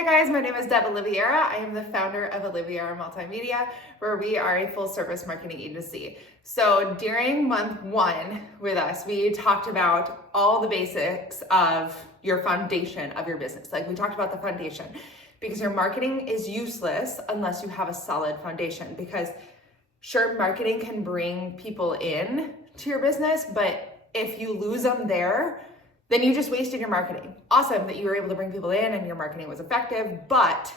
Hi guys, my name is Deb Oliveira. I am the founder of Oliveira Multimedia, where we are a full service marketing agency. So during month one with us, we talked about all the basics of your foundation of your business. Like we talked about the foundation because your marketing is useless unless you have a solid foundation, because sure, marketing can bring people in to your business, but if you lose them there, then you just wasted your marketing. Awesome that you were able to bring people in and your marketing was effective, but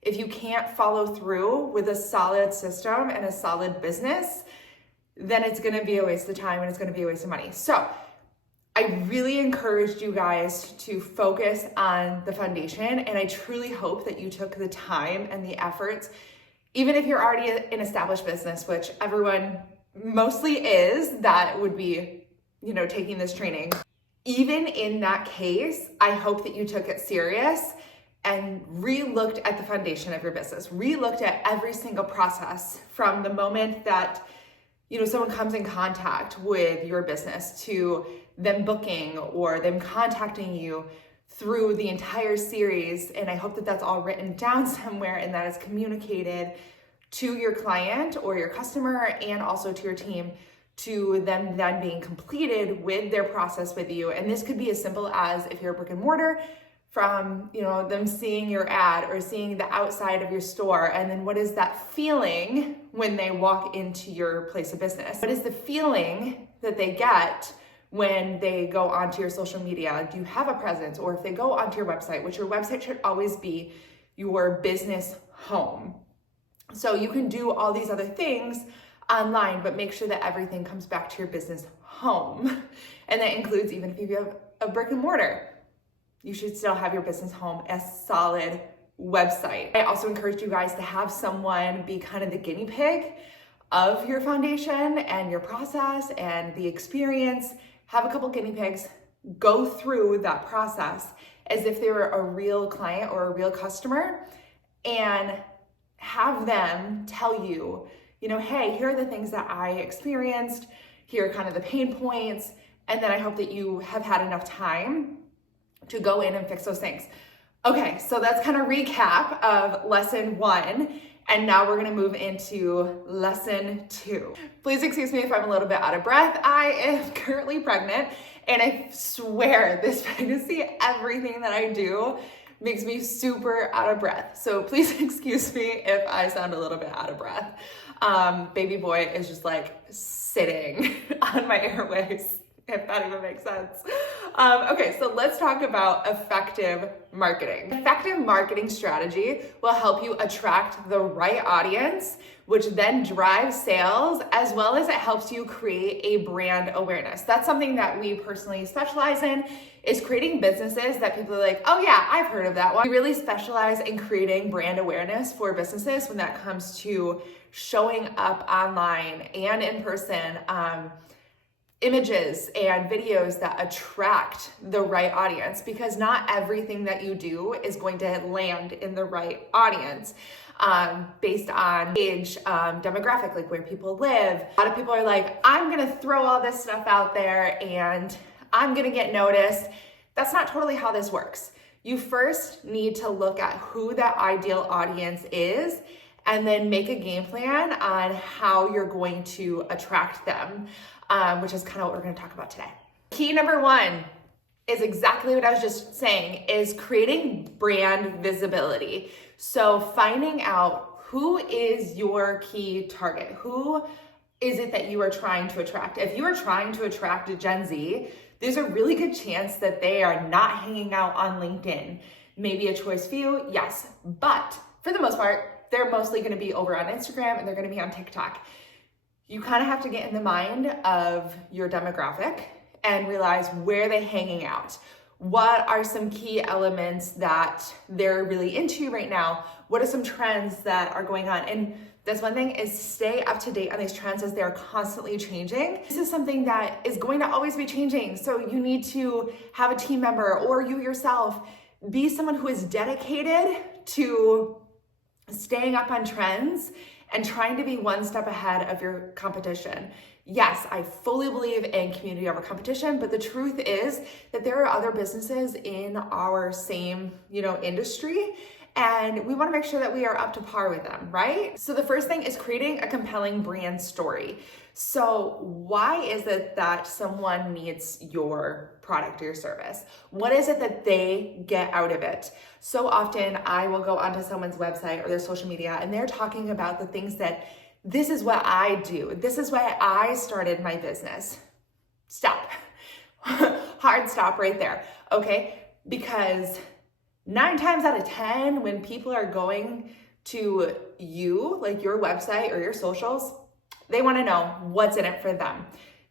if you can't follow through with a solid system and a solid business, then it's gonna be a waste of time and it's gonna be a waste of money. So I really encouraged you guys to focus on the foundation, and I truly hope that you took the time and the efforts, even if you're already an established business, which everyone mostly is, that would be, taking this training. Even in that case, I hope that you took it serious and re-looked at the foundation of your business, re-looked at every single process from the moment that, someone comes in contact with your business to them booking or them contacting you through the entire series. And I hope that that's all written down somewhere and that is communicated to your client or your customer and also to your team, to them then being completed with their process with you. And this could be as simple as, if you're a brick and mortar, from them seeing your ad or seeing the outside of your store, and then what is that feeling when they walk into your place of business? What is the feeling that they get when they go onto your social media? Do you have a presence? Or if they go onto your website, which your website should always be your business home. So you can do all these other things online, but make sure that everything comes back to your business home. And that includes, even if you have a brick and mortar, you should still have your business home a solid website. I also encourage you guys to have someone be kind of the guinea pig of your foundation and your process and the experience. Have a couple guinea pigs go through that process as if they were a real client or a real customer, and have them tell you, hey, here are the things that I experienced, here are kind of the pain points, and then I hope that you have had enough time to go in and fix those things. Okay, so that's kind of recap of lesson one, and now we're gonna move into lesson two. Please excuse me if I'm a little bit out of breath. I am currently pregnant, and I swear this pregnancy, everything that I do makes me super out of breath. So please excuse me if I sound a little bit out of breath. Baby boy is just like sitting on my airways, if that even makes sense. Okay, so let's talk about effective marketing. Effective marketing strategy will help you attract the right audience, which then drives sales, as well as it helps you create a brand awareness. That's something that we personally specialize in, is creating businesses that people are like, oh yeah, I've heard of that one. We really specialize in creating brand awareness for businesses when that comes to showing up online and in person, images and videos that attract the right audience, because not everything that you do is going to land in the right audience based on age, demographic, like where people live. A lot of people are like, I'm gonna throw all this stuff out there and I'm gonna get noticed. That's not totally how this works. You first need to look at who that ideal audience is, and then make a game plan on how you're going to attract them, which is kind of what we're gonna talk about today. Key number one is exactly what I was just saying, is creating brand visibility. So finding out who is your key target, who is it that you are trying to attract. If you are trying to attract a Gen Z, there's a really good chance that they are not hanging out on LinkedIn. Maybe a choice few, yes, but for the most part, they're mostly gonna be over on Instagram and they're gonna be on TikTok. You kind of have to get in the mind of your demographic and realize where they're hanging out. What are some key elements that they're really into right now? What are some trends that are going on? And that's one thing, is stay up to date on these trends as they're constantly changing. This is something that is going to always be changing. So you need to have a team member, or you yourself, be someone who is dedicated to staying up on trends and trying to be one step ahead of your competition. Yes, I fully believe in community over competition, but the truth is that there are other businesses in our same, industry, and we want to make sure that we are up to par with them, right? So the first thing is creating a compelling brand story. So why is it that someone needs your product or your service? What is it that they get out of it? So often I will go onto someone's website or their social media and they're talking about the things that this is what I do. This is why I started my business. Stop. Hard stop right there. Okay? Because 9 times out of 10, when people are going to you, like your website or your socials, they want to know what's in it for them.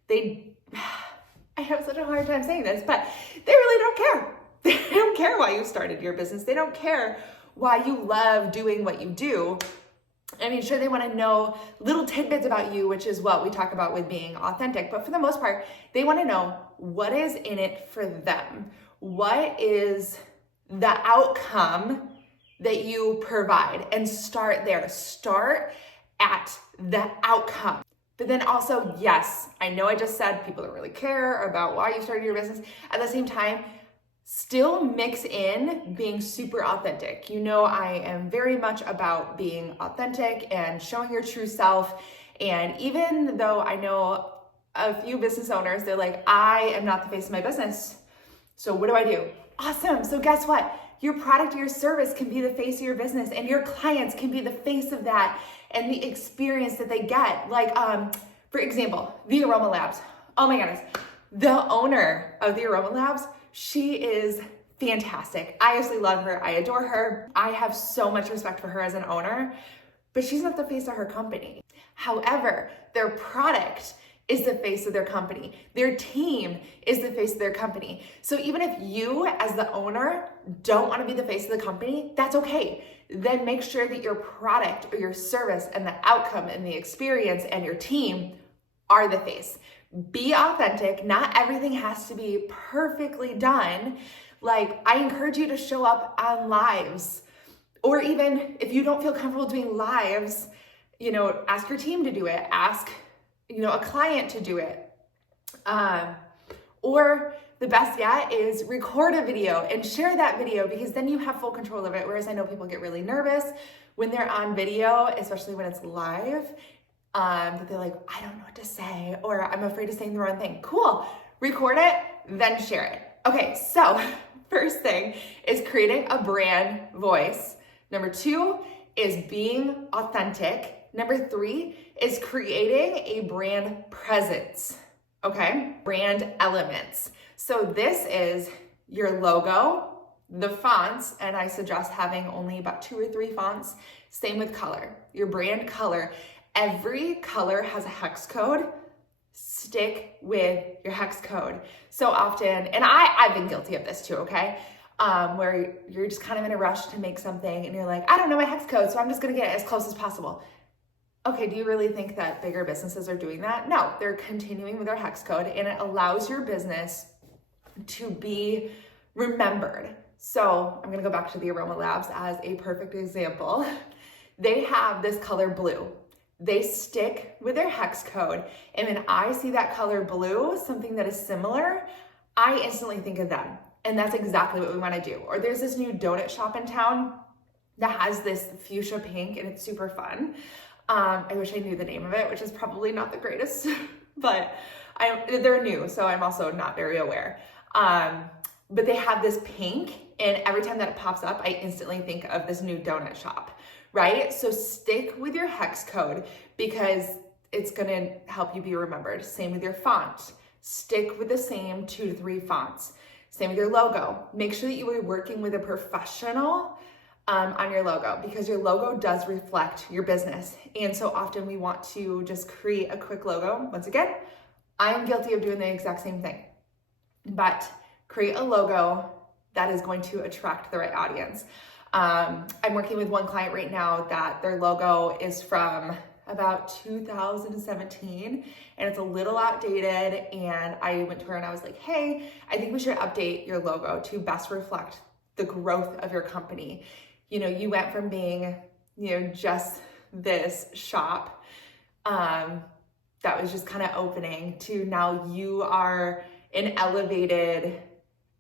I have such a hard time saying this, but they really don't care. They don't care why you started your business. They don't care why you love doing what you do. I mean, sure, they want to know little tidbits about you, which is what we talk about with being authentic. But for the most part, they want to know what is in it for them. What is the outcome that you provide? And start there. Start at the outcome. But then also, yes, I know I just said people don't really care about why you started your business. At the same time, still mix in being super authentic. You know, I am very much about being authentic and showing your true self. And even though I know a few business owners, they're like, I am not the face of my business. So what do I do? Awesome. So guess what? Your product or your service can be the face of your business, and your clients can be the face of that and the experience that they get. Like, for example, the Aroma Labs. Oh my goodness. The owner of the Aroma Labs, she is fantastic. I absolutely love her. I adore her. I have so much respect for her as an owner, but she's not the face of her company. However, their product is the face of their company. Their team is the face of their company. So even if you as the owner don't want to be the face of the company, that's okay. Then make sure that your product or your service and the outcome and the experience and your team are the face. Be authentic. Not everything has to be perfectly done. Like, I encourage you to show up on lives, or even if you don't feel comfortable doing lives, ask your team to do it. Ask, a client to do it. Or the best yet is record a video and share that video, because then you have full control of it. Whereas I know people get really nervous when they're on video, especially when it's live, that they're like, I don't know what to say, or I'm afraid of saying the wrong thing. Cool. Record it, then share it. Okay, so first thing is creating a brand voice. Number 2 is being authentic. Number 3 is creating a brand presence, okay? Brand elements. So this is your logo, the fonts, and I suggest having only about 2 or 3 fonts. Same with color, your brand color. Every color has a hex code. Stick with your hex code. So often, and I've been guilty of this too, okay? Where you're just kind of in a rush to make something and you're like, I don't know my hex code, so I'm just gonna get as close as possible. Okay, do you really think that bigger businesses are doing that? No, they're continuing with their hex code, and it allows your business to be remembered. So I'm gonna go back to the Aroma Labs as a perfect example. They have this color blue. They stick with their hex code, and when I see that color blue, something that is similar, I instantly think of them. And that's exactly what we wanna do. Or there's this new donut shop in town that has this fuchsia pink, and it's super fun. I wish I knew the name of it, which is probably not the greatest, but they're new, so I'm also not very aware. But they have this pink, and every time that it pops up, I instantly think of this new donut shop, right? So stick with your hex code, because it's gonna help you be remembered. Same with your font. Stick with the same 2 to 3 fonts. Same with your logo. Make sure that you are working with a professional on your logo, because your logo does reflect your business. And so often we want to just create a quick logo. Once again, I am guilty of doing the exact same thing, but create a logo that is going to attract the right audience. I'm working with one client right now that their logo is from about 2017, and it's a little outdated. And I went to her and I was like, hey, I think we should update your logo to best reflect the growth of your company. You went from being, just this shop that was just kind of opening to now you are an elevated,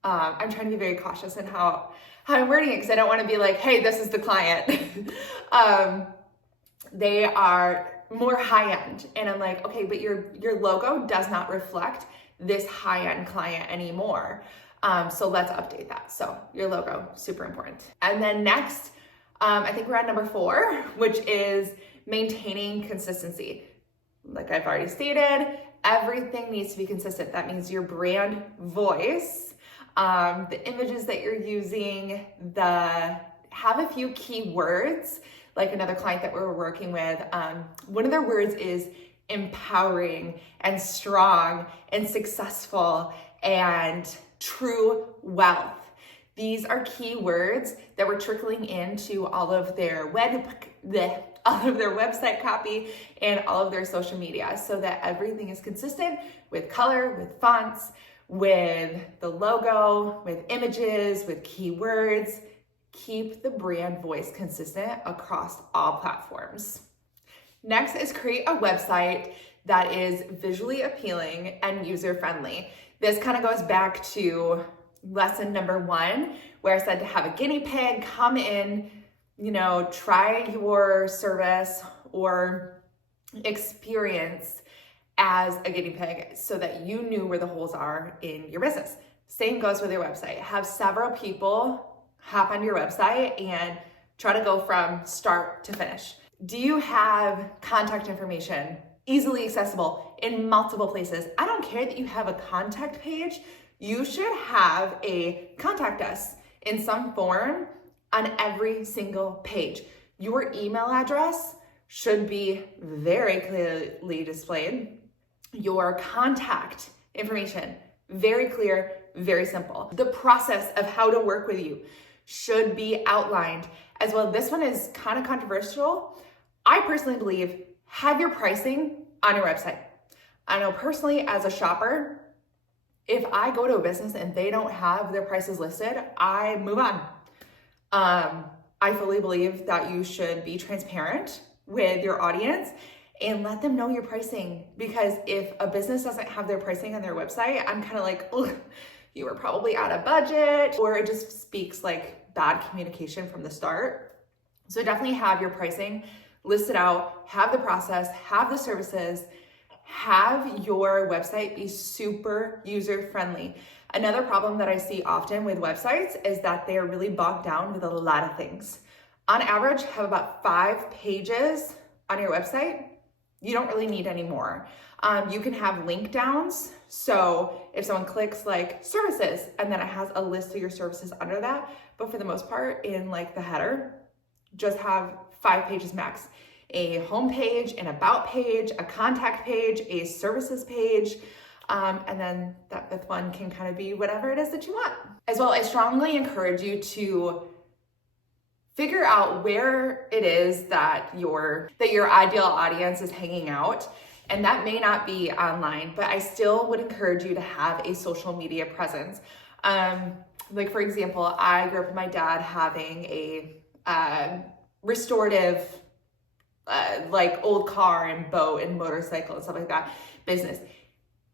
I'm trying to be very cautious in how how I'm wording it because I don't want to be like, hey, this is the client. They are more high-end. And I'm like, okay, but your logo does not reflect this high-end client anymore. So let's update that. So your logo, super important. And then next, I think we're at number 4, which is maintaining consistency. Like I've already stated, everything needs to be consistent. That means your brand voice, the images that you're using, have a few key words. Like another client that we're working with, one of their words is empowering and strong and successful and true wealth. These are key words that we're trickling into all of their website copy and all of their social media so that everything is consistent with color, with fonts, with the logo, with images, with keywords. Keep the brand voice consistent across all platforms. Next is create a website that is visually appealing and user-friendly. This kind of goes back to lesson number 1, where I said to have a guinea pig come in, try your service or experience as a guinea pig so that you knew where the holes are in your business. Same goes with your website. Have several people hop on your website and try to go from start to finish. Do you have contact information easily accessible in multiple places? I don't care that you have a contact page. You should have a contact us in some form on every single page. Your email address should be very clearly displayed. Your contact information, very clear, very simple. The process of how to work with you should be outlined as well. This one is kind of controversial. I personally believe have your pricing on your website. I know personally as a shopper, if I go to a business and they don't have their prices listed, I move on. I fully believe that you should be transparent with your audience and let them know your pricing, because if a business doesn't have their pricing on their website, I'm kind of like, oh, you were probably out of budget, or it just speaks like bad communication from the start. So definitely have your pricing listed out, have the process, have the services, have your website be super user-friendly. Another problem that I see often with websites is that they are really bogged down with a lot of things. On average, have about 5 pages on your website. You don't really need any more. You can have link downs. So if someone clicks like services and then it has a list of your services under that, but for the most part in like the header, just have 5 pages max. A home page, an about page, a contact page, a services page, and then that 5th one can kind of be whatever it is that you want. As well, I strongly encourage you to figure out where it is that your ideal audience is hanging out. And that may not be online, but I still would encourage you to have a social media presence. Like for example, I grew up with my dad having a restorative, like old car and boat and motorcycle and stuff like that business.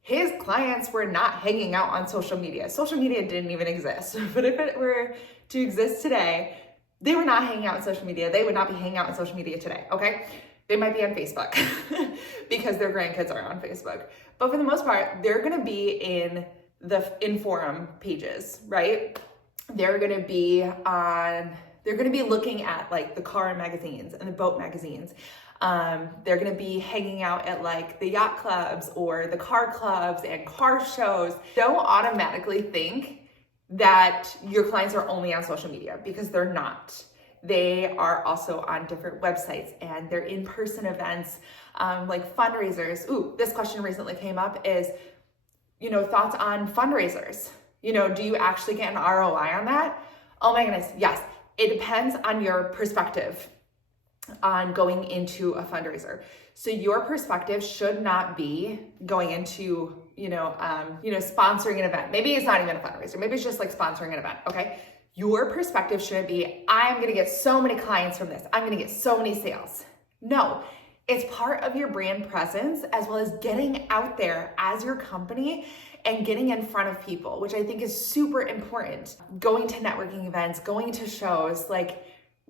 His clients were not hanging out on social media. Social media didn't even exist. But if it were to exist today, they were not hanging out on social media. They would not be hanging out on social media today, okay? They might be on Facebook because their grandkids are on Facebook. But for the most part, they're gonna be in forum pages, right? They're gonna be looking at like the car magazines and the boat magazines. They're gonna be hanging out at like the yacht clubs or the car clubs and car shows. Don't automatically think that your clients are only on social media, because they're not. They are also on different websites and they're in-person events, like fundraisers. Ooh, this question recently came up is, thoughts on fundraisers. Do you actually get an ROI on that? Oh my goodness, yes. It depends on your perspective on going into a fundraiser. So your perspective should not be going into, sponsoring an event. Maybe it's not even a fundraiser. Maybe it's just like sponsoring an event, okay? Your perspective shouldn't be, I'm gonna get so many clients from this. I'm gonna get so many sales. No, It's part of your brand presence, as well as getting out there as your company and getting in front of people, which I think is super important. Going to networking events, going to shows, like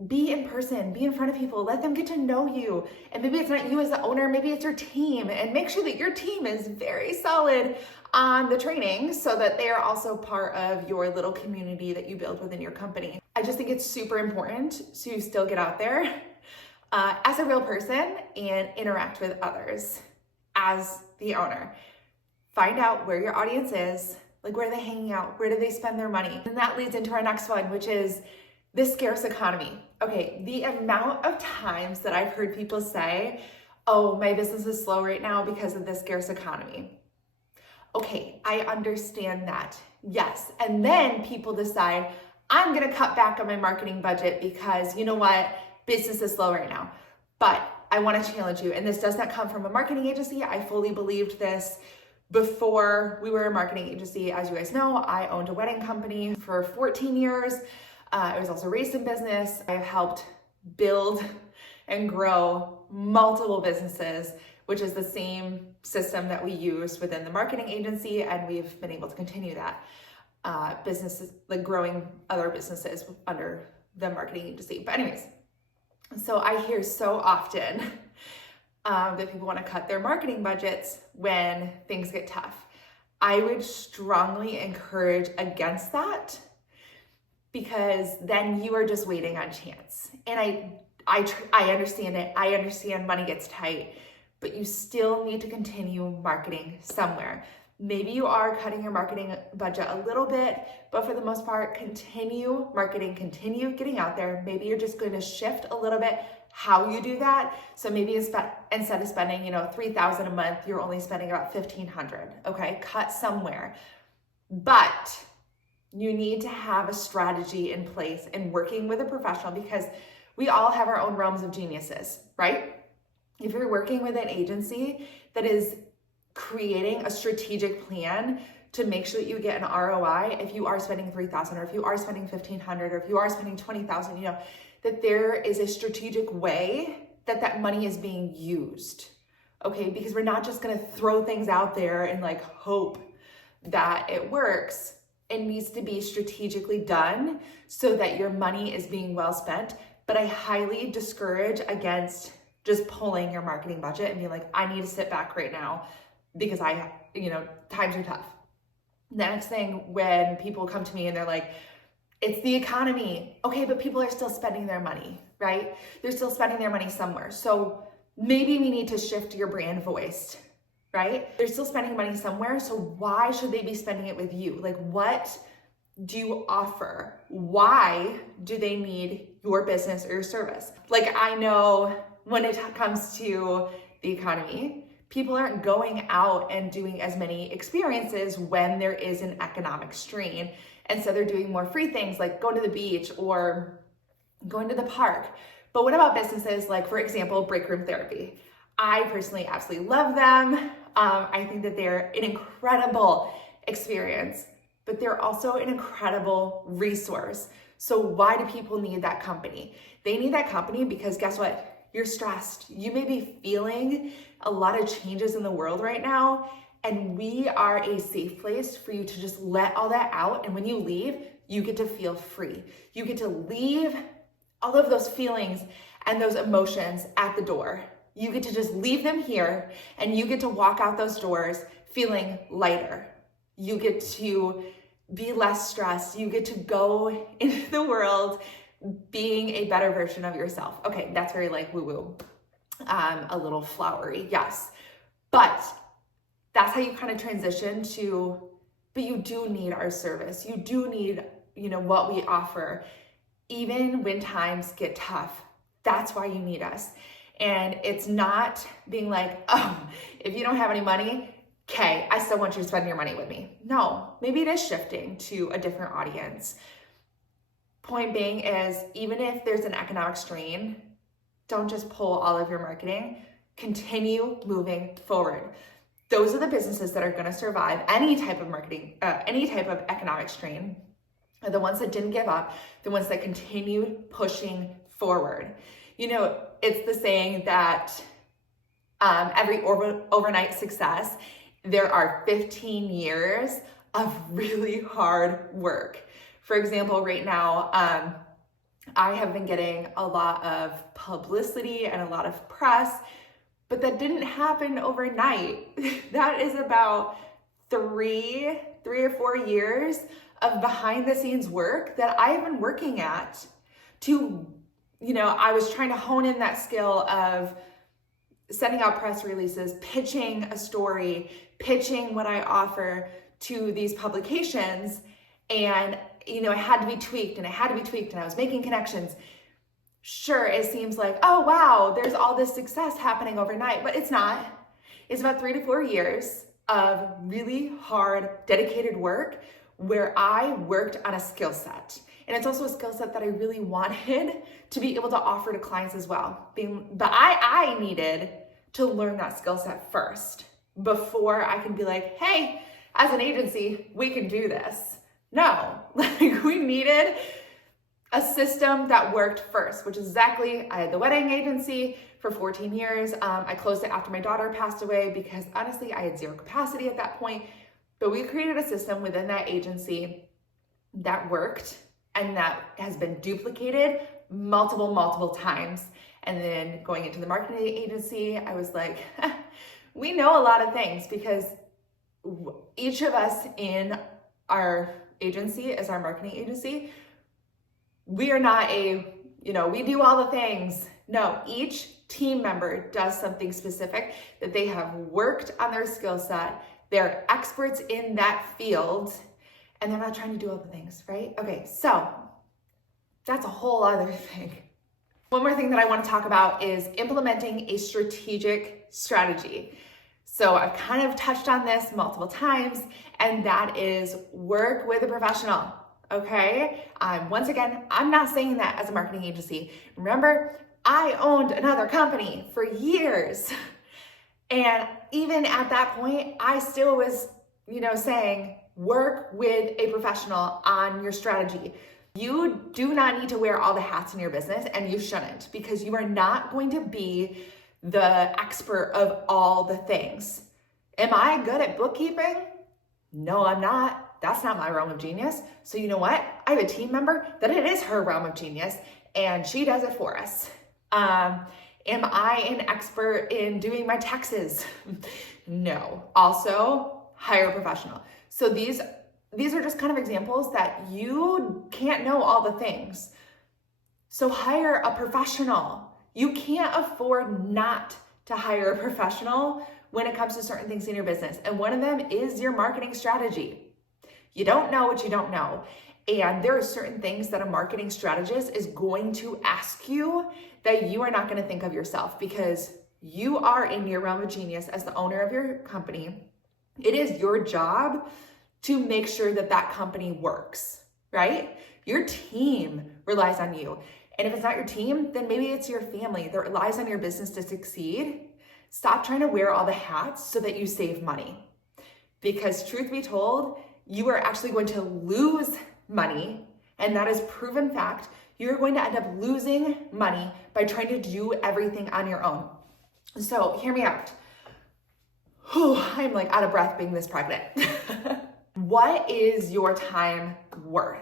be in person, be in front of people, let them get to know you. And maybe it's not you as the owner, maybe it's your team, and make sure that your team is very solid on the training so that they are also part of your little community that you build within your company. I just think it's super important to still get out there as a real person and interact with others as the owner. Find out where your audience is, like where are they hanging out, where do they spend their money? And that leads into our next one, which is the scarce economy. Okay, the amount of times that I've heard people say, oh, my business is slow right now because of the scarce economy. Okay, I understand that, yes. And then people decide, I'm gonna cut back on my marketing budget because you know what? Business is slow right now. But I wanna challenge you, and this does not come from a marketing agency. I fully believed this before we were a marketing agency. As you guys know, I owned a wedding company for 14 years. I was also raised in business. I've helped build and grow multiple businesses, which is the same system that we use within the marketing agency, and we've been able to continue that businesses, like growing other businesses under the marketing agency. But anyways, so I hear so often that people want to cut their marketing budgets when things get tough. I would strongly encourage against that, because then you are just waiting on chance. And I understand it. I understand money gets tight, but you still need to continue marketing somewhere. Maybe you are cutting your marketing budget a little bit, but for the most part, continue marketing, continue getting out there. Maybe you're just going to shift a little bit how you do that. So maybe instead of spending, $3,000 a month, you're only spending about $1,500. Okay, cut somewhere. But you need to have a strategy in place and working with a professional, because we all have our own realms of geniuses, right? If you're working with an agency that is creating a strategic plan to make sure that you get an ROI, if you are spending $3,000 or if you are spending $1,500 or if you are spending $20,000, that there is a strategic way that money is being used, okay? Because we're not just gonna throw things out there and like hope that it works. It needs to be strategically done so that your money is being well spent. But I highly discourage against just pulling your marketing budget and being like, I need to sit back right now because times are tough. The next thing, when people come to me and they're like, it's the economy. Okay, but people are still spending their money, right? They're still spending their money somewhere. So maybe we need to shift your brand voice, right? They're still spending money somewhere. So why should they be spending it with you? Like, what do you offer? Why do they need your business or your service? Like, I know when it comes to the economy, people aren't going out and doing as many experiences when there is an economic strain. And so they're doing more free things like going to the beach or going to the park. But what about businesses like, for example, Break Room Therapy? I personally absolutely love them. I think that they're an incredible experience, but they're also an incredible resource. So why do people need that company? They need that company because guess what? You're stressed. You may be feeling a lot of changes in the world right now, and we are a safe place for you to just let all that out. And when you leave, you get to feel free. You get to leave all of those feelings and those emotions at the door. You get to just leave them here, and you get to walk out those doors feeling lighter. You get to be less stressed. You get to go into the world being a better version of yourself. Okay, that's very like woo-woo, a little flowery, yes. But that's how you kind of transition to, but you do need our service. You do need, what we offer. Even when times get tough, that's why you need us. And it's not being like, oh, if you don't have any money, okay, I still want you to spend your money with me. No, maybe it is shifting to a different audience. Point being is, even if there's an economic strain, don't just pull all of your marketing. Continue moving forward. Those are the businesses that are going to survive any type of marketing, any type of economic strain, are the ones that didn't give up, the ones that continued pushing forward. It's the saying that every overnight success, there are 15 years of really hard work. For example, right now, I have been getting a lot of publicity and a lot of press, but that didn't happen overnight. That is about three or 4 years of behind the scenes work that I've been working at to, I was trying to hone in that skill of sending out press releases, pitching a story, pitching what I offer to these publications. And, it had to be tweaked and I was making connections. Sure, it seems like, oh, wow, there's all this success happening overnight, but it's not. It's about 3 to 4 years of really hard, dedicated work where I worked on a skill set. And it's also a skill set that I really wanted to be able to offer to clients as well. But I needed to learn that skill set first before I can be like, hey, as an agency, we can do this. No, we needed a system that worked first, which is exactly, I had the wedding agency for 14 years. I closed it after my daughter passed away because honestly, I had zero capacity at that point. But we created a system within that agency that worked and that has been duplicated multiple times. And then going into the marketing agency, I was like, we know a lot of things because each of us in our agency, as our marketing agency, we are not we do all the things. No, each team member does something specific that they have worked on their skill set. They're experts in that field and they're not trying to do all the things, right? Okay, so that's a whole other thing. One more thing that I want to talk about is implementing a strategic strategy. So I've kind of touched on this multiple times, and that is work with a professional, okay? Once again, I'm not saying that as a marketing agency. Remember, I owned another company for years. And even at that point, I still was, saying work with a professional on your strategy. You do not need to wear all the hats in your business, and you shouldn't, because you are not going to be the expert of all the things. Am I good at bookkeeping? No, I'm not. That's not my realm of genius. So you know what? I have a team member that it is her realm of genius, and she does it for us. Am I an expert in doing my taxes? No. Also, hire a professional. So these are just kind of examples that you can't know all the things. So hire a professional. You can't afford not to hire a professional when it comes to certain things in your business. And one of them is your marketing strategy. You don't know what you don't know. And there are certain things that a marketing strategist is going to ask you that you are not going to think of yourself, because you are in your realm of genius as the owner of your company. It is your job to make sure that that company works, right? Your team relies on you. And if it's not your team, then maybe it's your family that relies on your business to succeed. Stop trying to wear all the hats so that you save money. Because truth be told, you are actually going to lose money, and that is proven fact. You're going to end up losing money by trying to do everything on your own. So hear me out. I'm like out of breath being this pregnant. What is your time worth?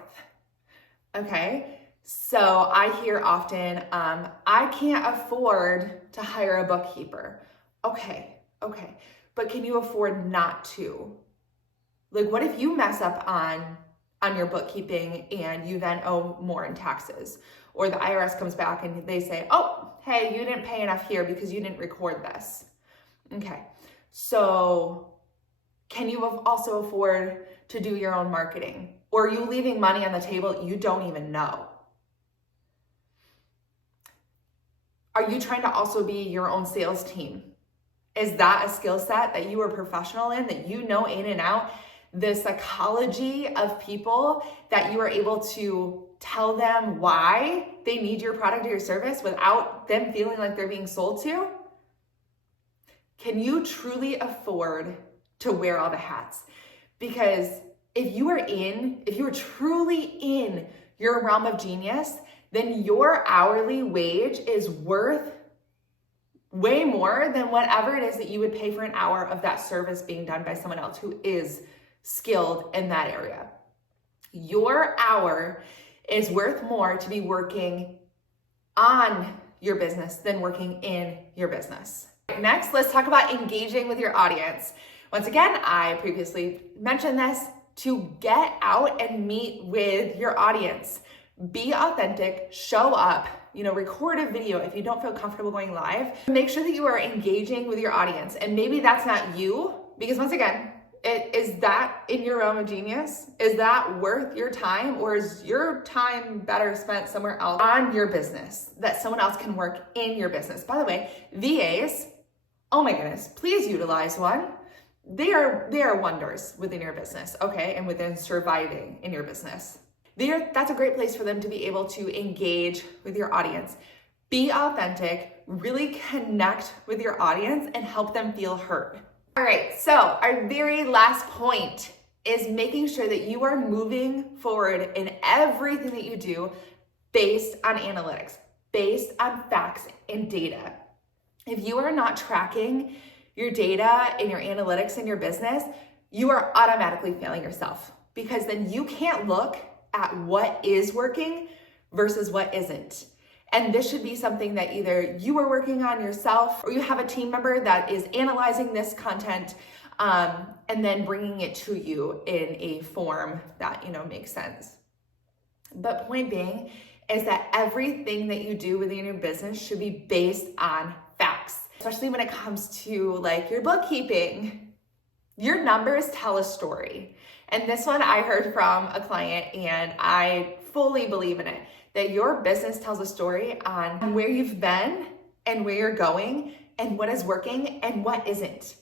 Okay, so I hear often, I can't afford to hire a bookkeeper. Okay, but can you afford not to? Like, what if you mess up on your bookkeeping and you then owe more in taxes? Or the IRS comes back and they say, oh, hey, you didn't pay enough here because you didn't record this. Okay, so can you also afford to do your own marketing? Or are you leaving money on the table you don't even know? Are you trying to also be your own sales team? Is that a skill set that you are professional in, that you know in and out? The psychology of people, that you are able to tell them why they need your product or your service without them feeling like they're being sold to? Can you truly afford to wear all the hats? Because if you are truly in your realm of genius, then your hourly wage is worth way more than whatever it is that you would pay for an hour of that service being done by someone else who is skilled in that area. Your hour is worth more to be working on your business than working in your business. Next, let's talk about engaging with your audience. Once again, I previously mentioned this, to get out and meet with your audience. Be authentic, show up, record a video if you don't feel comfortable going live. Make sure that you are engaging with your audience. And maybe that's not you, because once again, is that in your realm of genius? Is that worth your time, or is your time better spent somewhere else on your business that someone else can work in your business? By the way, VAs, oh my goodness, please utilize one. They are wonders within your business, okay? And within surviving in your business. That's a great place for them to be able to engage with your audience. Be authentic, really connect with your audience and help them feel heard. All right, so our very last point is making sure that you are moving forward in everything that you do based on analytics, based on facts and data. If you are not tracking your data and your analytics in your business, you are automatically failing yourself, because then you can't look at what is working versus what isn't. And this should be something that either you are working on yourself, or you have a team member that is analyzing this content and then bringing it to you in a form that makes sense. But point being is that everything that you do within your business should be based on facts, especially when it comes to like your bookkeeping. Your numbers tell a story. And this one I heard from a client, and I fully believe in it, that your business tells a story on where you've been and where you're going and what is working and what isn't.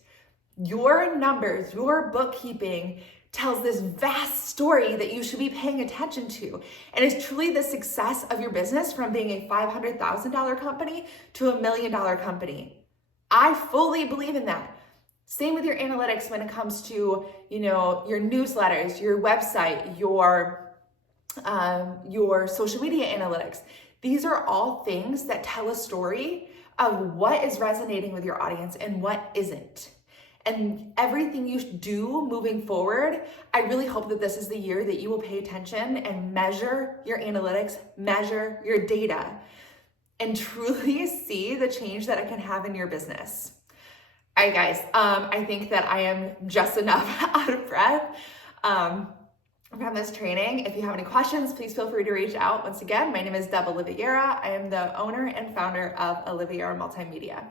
Your numbers, your bookkeeping tells this vast story that you should be paying attention to. And it's truly the success of your business from being a $500,000 company to $1 million company. I fully believe in that. Same with your analytics when it comes to, your newsletters, your website, your social media analytics. These are all things that tell a story of what is resonating with your audience and what isn't. And everything you do moving forward, I really hope that this is the year that you will pay attention and measure your analytics, measure your data, and truly see the change that it can have in your business. All right, guys, I think that I am just enough out of breath from this training. If you have any questions, please feel free to reach out. Once again, my name is Deb Oliveira. I am the owner and founder of Oliveira Multimedia.